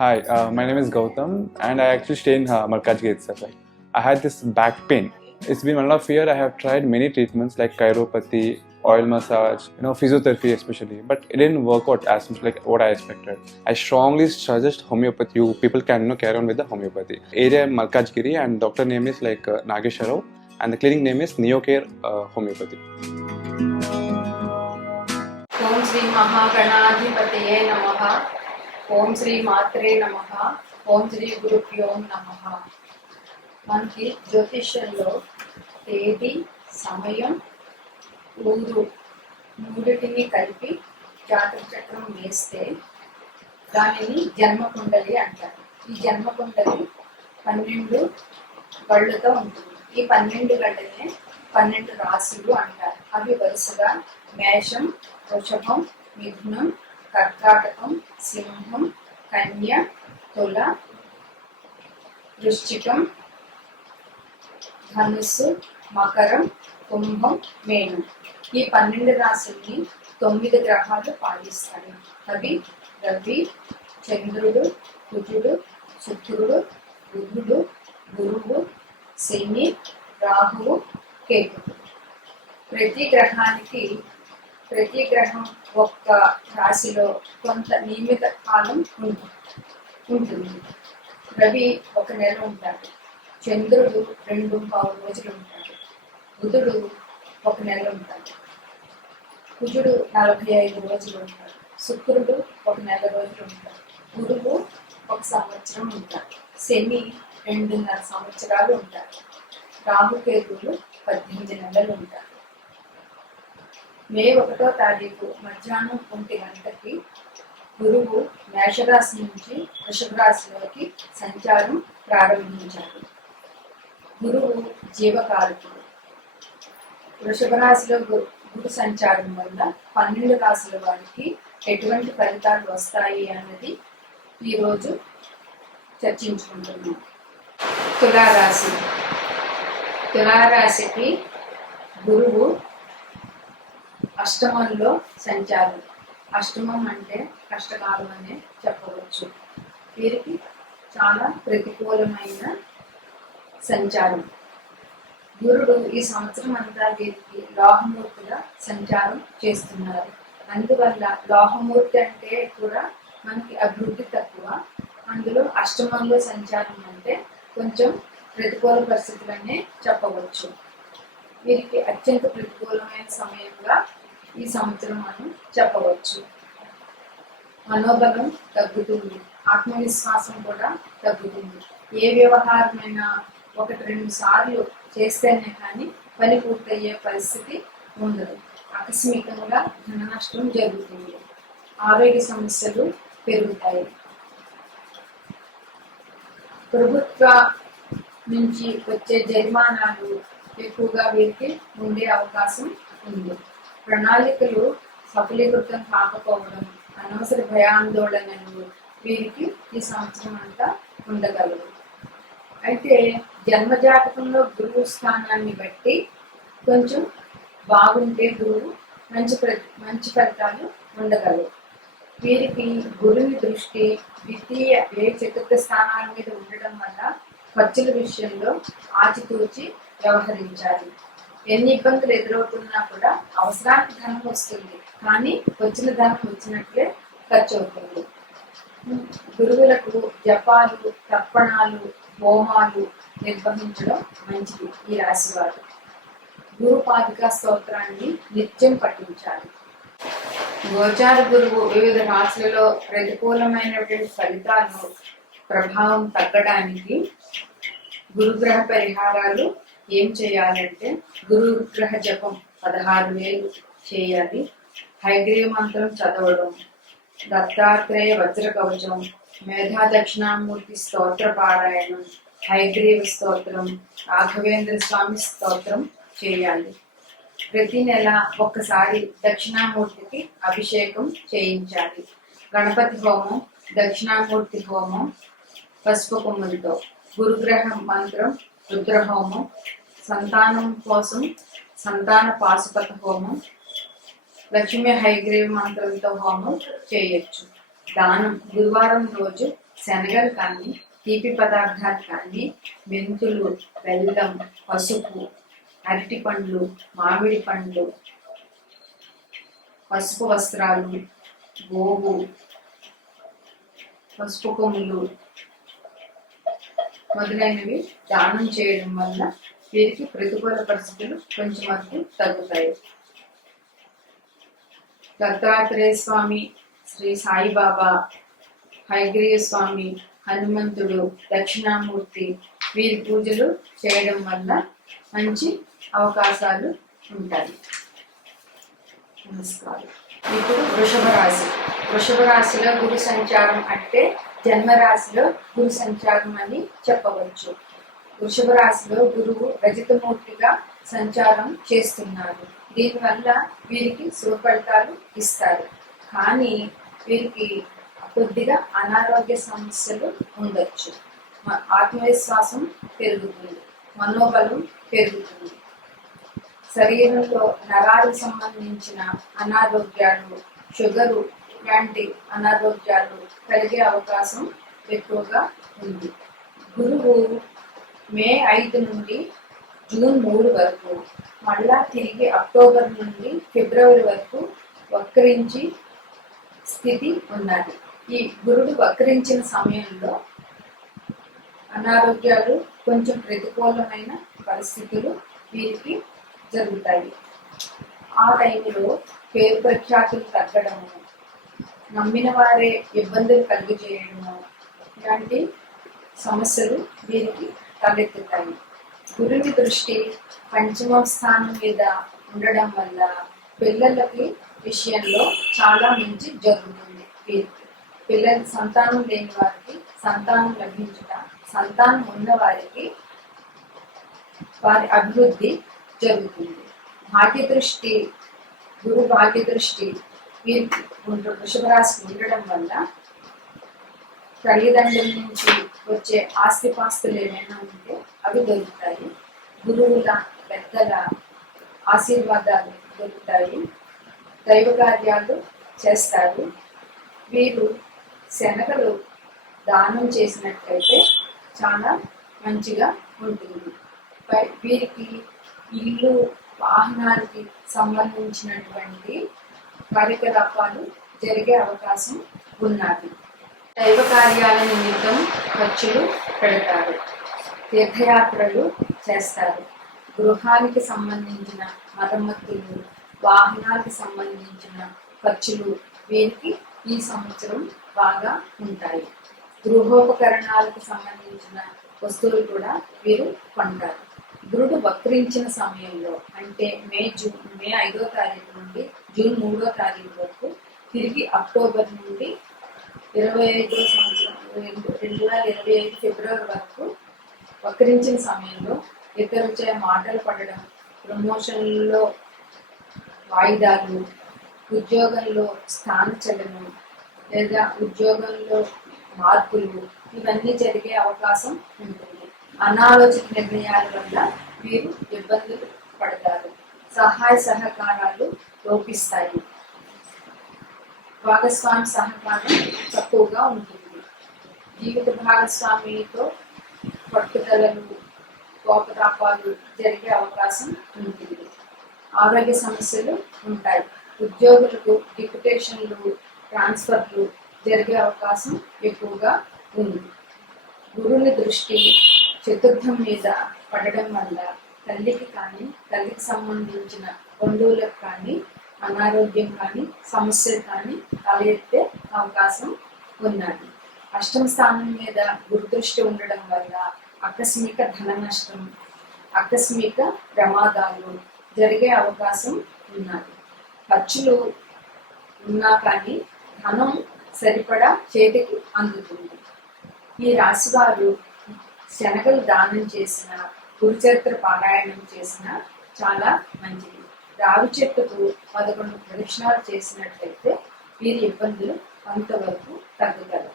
Hi, my name is Gautam, and I actually stay in Malkajgiri itself. Like, I had this back pain. It's been 1.5 years. I have tried many treatments like chiropathy, oil massage, physiotherapy especially, but it didn't work out as much like what I expected. I strongly suggest homeopathy. You people can carry on with the homeopathy. Area Malkajgiri, and doctor name is like Nagesharov, and the clinic name is Neocare Homeopathy. ఓం శ్రీ మహాగణాధిపతయే నమః. ఓం శ్రీ మాత్రే నమః. ఓం శ్రీ గురుభ్యో నమః. మనకి జ్యోతిష్యంలో తేదీ, సమయం, ఊరు మూడిటిని కలిపి జాతక చక్రం వేస్తే దానిని జన్మకుండలి అంటారు. ఈ జన్మకుండలి 12 గళ్ళతో ఉంటుంది. ఈ 12 గళ్ళనే 12 రాశులు అంటారు. అవి వరుసగా మేషం, వృషభం, మిథునం, కర్కాటకం, సింహం, కన్య, తుల, వృశ్చికం, ధనుస్సు, మకరం, కుంభం, మేనం. ఈ 12 రాశుల్ని 9 గ్రహాలు పాలిస్తాయి. అవి రవి, చంద్రుడు, కుజుడు, శుక్రుడు, బుధుడు, గురువు, శని, రాహువు, కేతువు. ప్రతి గ్రహం ఒక్క రాశిలో కొంత నియమిత కాలం ఉంటుంది. రవి 1 నెల ఉంటాడు, చంద్రుడు 2.5 రోజులు ఉంటాడు, బుధుడు 1 నెల ఉంటాడు, కుజుడు 45 రోజులు ఉంటాడు, శుక్రుడు 1 నెల రోజులు ఉంటాడు, గురువు 1 సంవత్సరం ఉంటాడు, శని 2.5 సంవత్సరాలు ఉంటాడు, రాహుకేతువులు 18 నెలలు ఉంటారు. మే 1వ తారీఖు మధ్యాహ్నం 1 గంటకి గురువు మేషరాశి నుంచి వృషభ రాశిలోకి సంచారం ప్రారంభించాడు. గురువు జీవకారకుడు. వృషభ రాశిలో గురు సంచారం వల్ల 12 రాశుల వారికి ఎటువంటి ఫలితాలు వస్తాయి అన్నది ఈరోజు చర్చించుకుంటున్నాం. తులారాశికి గురువు అష్టమంలో సంచారం. అష్టమం అంటే కష్టకాలం అనే చెప్పవచ్చు. వీరికి చాలా ప్రతికూలమైన సంచారం. గురుడు ఈ సంవత్సరం అంతా వీరికి లోహమూర్తిగా సంచారం చేస్తున్నారు. అందువల్ల లోహమూర్తి అంటే కూడా మనకి అభివృద్ధి తక్కువ. అందులో అష్టమంలో సంచారం అంటే కొంచెం ప్రతికూల పరిస్థితులనే చెప్పవచ్చు. వీరికి అత్యంత ప్రతికూలమైన సమయంగా ఈ సంవత్సరం మనం చెప్పవచ్చు. మనోబలం తగ్గుతుంది, ఆత్మవిశ్వాసం కూడా తగ్గుతుంది. ఏ వ్యవహారమైనా 1-2 సార్లు చేస్తేనే కానీ పని పూర్తయ్యే పరిస్థితి ఉండదు. ఆకస్మికంగా ధన నష్టం జరుగుతుంది, ఆరోగ్య సమస్యలు పెరుగుతాయి. ప్రభుత్వ నుంచి వచ్చే జరిమానాలు ఎక్కువగా వీరికి ఉండే అవకాశం ఉంది. ప్రణాళికలు సఫలీకృతం కాకపోవడం, అనవసర భయాందోళనలు వీరికి ఈ సంవత్సరం అంతా ఉండగలవు. అయితే జన్మజాతకంలో గురువు స్థానాన్ని బట్టి కొంచెం బాగుంటే గురువు మంచి ఫలితాలు ఉండగలవు. వీరికి గురుని దృష్టి ద్వితీయ చతుర్థ స్థానాల మీద ఉండడం వల్ల ఖర్చుల విషయంలో ఆచితూచి వ్యవహరించాలి. ఎన్ని ఇబ్బందులు ఎదురవుతున్నా కూడా అవసరానికి ధనం వస్తుంది, కానీ వచ్చిన ధనం వచ్చినట్లే ఖర్చు అవుతుంది. గురువులకు జపాలు, తర్పణాలు, హోమాలు నిర్వహించడం మంచిది. ఈ రాశి వారు గురుపాదికా స్తోత్రాన్ని నిత్యం పఠించాలి. గోచార గురువు వివిధ రాశులలో ప్రతికూలమైనటువంటి ఫలితాలను ప్రభావం తగ్గడానికి గురుగ్రహ పరిహారాలు ఏం చేయాలంటే, గురుగ్రహ జపం 16,000 చేయాలి. హైగ్రీవ మంత్రం చదవడం, దత్తాత్రేయ వజ్ర కవచం, మేధా దక్షిణామూర్తి స్తోత్ర పారాయణం, హైగ్రీవ స్తోత్రం, రాఘవేంద్ర స్వామి స్తోత్రం చేయాలి. ప్రతి నెల ఒక్కసారి దక్షిణామూర్తికి అభిషేకం చేయించాలి. గణపతి హోమం, దక్షిణామూర్తి హోమం పసుపు కొమ్ములతో, గురుగ్రహ మంత్రం రుద్రహోమం, సంతానం కోసం సంతాన పాశుపత హోమం, లక్ష్మీ హైగ్రీవ మంత్రంతో హోమం చేయొచ్చు. దానం గురువారం రోజు శనగలు కానీ తీపి పదార్థాలు కానీ మెంతులు, బెల్లం, పసుపు, అరటి పండ్లు, మామిడి పండ్లు, పసుపు వస్త్రాలు, గోవు, పసుపు కొమ్ములు మొదలైనవి దానం చేయడం వల్ల వీరికి ప్రతికూల పరిస్థితులు కొంచెం వరకు తగ్గుతాయి. దత్తాత్రేయ స్వామి, శ్రీ సాయిబాబా, హయగ్రీవ స్వామి, హనుమంతుడు, దక్షిణామూర్తి వీరి పూజలు చేయడం వల్ల మంచి అవకాశాలు ఉంటాయి. నమస్కారం. ఇప్పుడు వృషభ రాశి. వృషభ రాశిలో గురు సంచారం అంటే జన్మరాశిలో గురు సంచారం అని చెప్పవచ్చు. వృషభ రాశిలో గురువు రజతమూర్తిగా సంచారం చేస్తున్నారు. దీనివల్ల వీరికి శుభ ఫలితాలు ఇస్తారు. కానీ వీరికి కొద్దిగా అనారోగ్య సమస్యలు ఉండొచ్చు. ఆత్మవిశ్వాసం పెరుగుతుంది, మనోబలం పెరుగుతుంది. శరీరంలో నరాలకు సంబంధించిన అనారోగ్యాలు, షుగరు లాంటి అనారోగ్యాలు కలిగే అవకాశం ఎక్కువగా ఉంది. గురువు మే 5 నుండి జూన్ 3 వరకు, మళ్ళా తిరిగి అక్టోబర్ నుండి ఫిబ్రవరి వరకు వక్రించి స్థితి ఉన్నది. ఈ గురుడు వక్రించిన సమయంలో అనారోగ్యాలు, కొంచెం ప్రతికూలమైన పరిస్థితులు వీరికి జరుగుతాయి. ఆ టైంలో పేరు ప్రఖ్యాతులు తగ్గడము, నమ్మిన వారే ఇబ్బందులు కలిగజేయడము ఇలాంటి సమస్యలు వీరికి తలెత్తుతాయి. గురుని దృష్టి పంచమ స్థానం మీద ఉండడం వల్ల పిల్లలకి విషయంలో చాలా మంచి జరుగుతుంది. వీరికి పిల్లల సంతానం లేని వారికి సంతానం లభించుట, సంతానం ఉన్న వారికి వారి అభివృద్ధి జరుగుతుంది. భాగ్య దృష్టి, గురు భాగ్య దృష్టి వీరికి వృషభ రాశికి ఉండడం వల్ల తల్లిదండ్రుల నుంచి వచ్చే ఆస్తిపాస్తులు ఏమైనా ఉంటే అవి దొరుకుతాయి. గురువుల, పెద్దల ఆశీర్వాదాలు దొరుకుతాయి. దైవ కార్యాలు చేస్తారు. వీరు శనగలు దానం చేసినట్లయితే చాలా మంచిగా ఉంటుంది. వీరికి ఇల్లు, వాహనాలకి సంబంధించినటువంటి కార్యకలాపాలు జరిగే అవకాశం ఉన్నది. దైవ కార్యాల నిమిత్తం ఖర్చులు పెడతారు. తీర్థయాత్రలు చేస్తారు. గృహానికి సంబంధించిన మరమ్మతులు, వాహనాలకు సంబంధించిన ఖర్చులు వీరికి ఈ సంవత్సరం బాగా ఉంటాయి. గృహోపకరణాలకు సంబంధించిన వస్తువులు కూడా వీరు కొంటారు. గురుడు వక్రించిన సమయంలో అంటే మే 5వ తారీఖు నుండి జూన్ 3వ తారీఖు వరకు, తిరిగి అక్టోబర్ నుండి 25వ సంవత్సరం 2025 ఫిబ్రవరి వరకు వక్రించిన సమయంలో ఇతరులచే మాటలు పడడం, ప్రమోషన్లలో వాయిదాలు, ఉద్యోగంలో స్థానచలనం లేదా ఉద్యోగంలో మార్పులు ఇవన్నీ జరిగే అవకాశం ఉంటుంది. అనాలోచిత నిర్ణయాల వల్ల వీరు ఇబ్బందులు పడతారు. సహాయ సహకారాలు లోపిస్తాయి. భాగస్వామి సహకారం తక్కువగా ఉంటుంది. జీవిత భాగస్వామితో పట్టుదలలు, కోపతాపాలు జరిగే అవకాశం ఉంటుంది. ఆరోగ్య సమస్యలు ఉంటాయి. ఉద్యోగులకు డిప్యుటేషన్లు, ట్రాన్స్ఫర్లు జరిగే అవకాశం ఎక్కువగా ఉంది. గురుని దృష్టి చతుర్థం మీద పడడం వల్ల తల్లికి కానీ, తల్లికి సంబంధించిన బంధువులకు కానీ అనారోగ్యం కానీ, సమస్యలు కానీ తలెత్తే అవకాశం ఉన్నది. అష్టమ స్థానం మీద గురుదృష్టి ఉండడం వల్ల ఆకస్మిక ధన నష్టం, ఆకస్మిక ప్రమాదాలు జరిగే అవకాశం ఉన్నది. ఖర్చులు ఉన్నా కానీ ధనం సరిపడా చేతికి అందుతుంది. ఈ రాశి వారు శనగలు దానం చేసిన, గురుచరిత్ర పారాయణం చేసిన చాలా మంచిది. రావి చెట్టుకు 11 ప్రదక్షిణాలు చేసినట్లయితే వీరి ఇబ్బందులు కొంతవరకు తగ్గుతారు.